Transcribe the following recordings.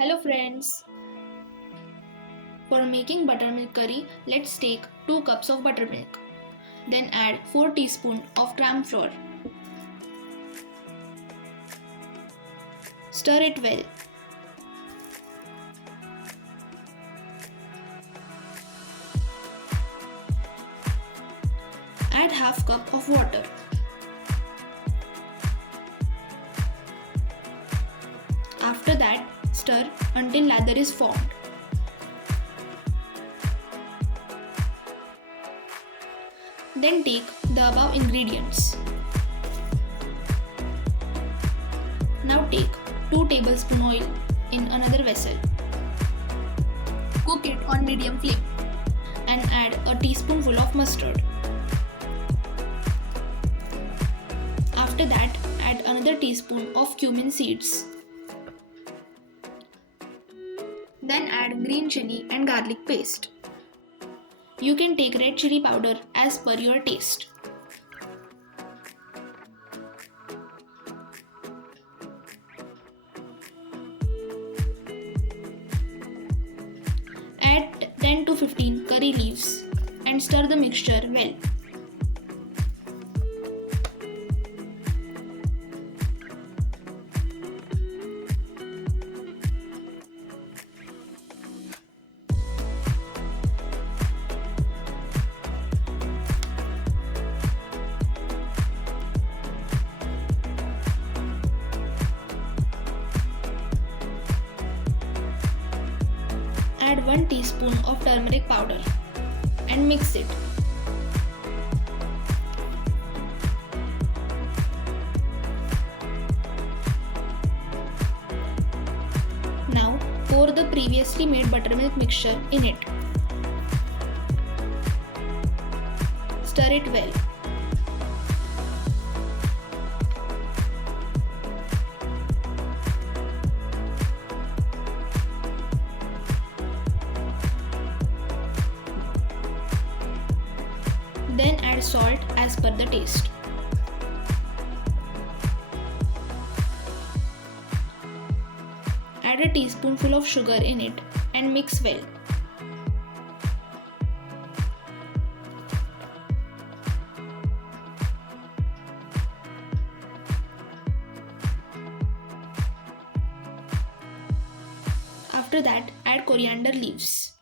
Hello friends. For making buttermilk curry, let's take 2 cups of buttermilk. Then add 4 teaspoons of gram flour. Stir it well. Add half cup of water. After that, stir until lather is formed. Then take the above ingredients. Now take 2 tablespoon oil in another vessel. Cook it on medium flame and add a teaspoonful of mustard. After that, add another teaspoon of cumin seeds. Then add green chili and garlic paste. You can take red chili powder as per your taste. Add 10 to 15 curry leaves and stir the mixture well. Add 1 teaspoon of turmeric powder and mix it. Now pour the previously made buttermilk mixture in it. Stir it well. Then add salt as per the taste. Add a teaspoonful of sugar in it and mix well. After that, add coriander leaves.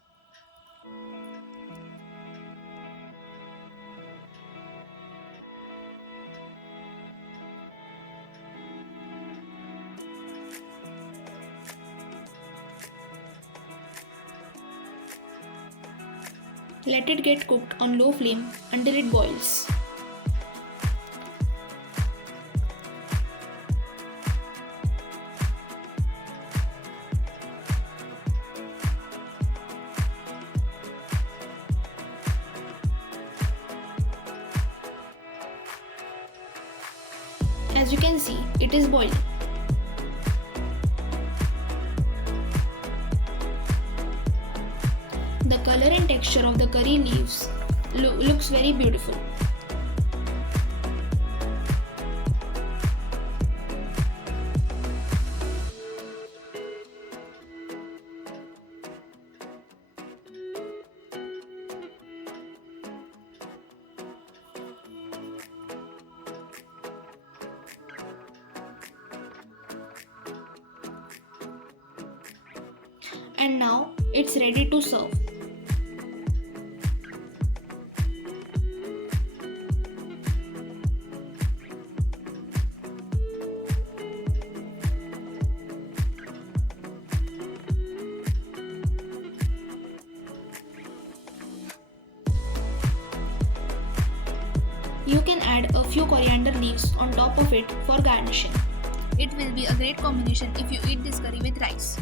Let it get cooked on low flame until it boils. As you can see, it is boiling. The color and texture of the curry leaves looks very beautiful. And now it's ready to serve. You can add a few coriander leaves on top of it for garnishing. It will be a great combination if you eat this curry with rice.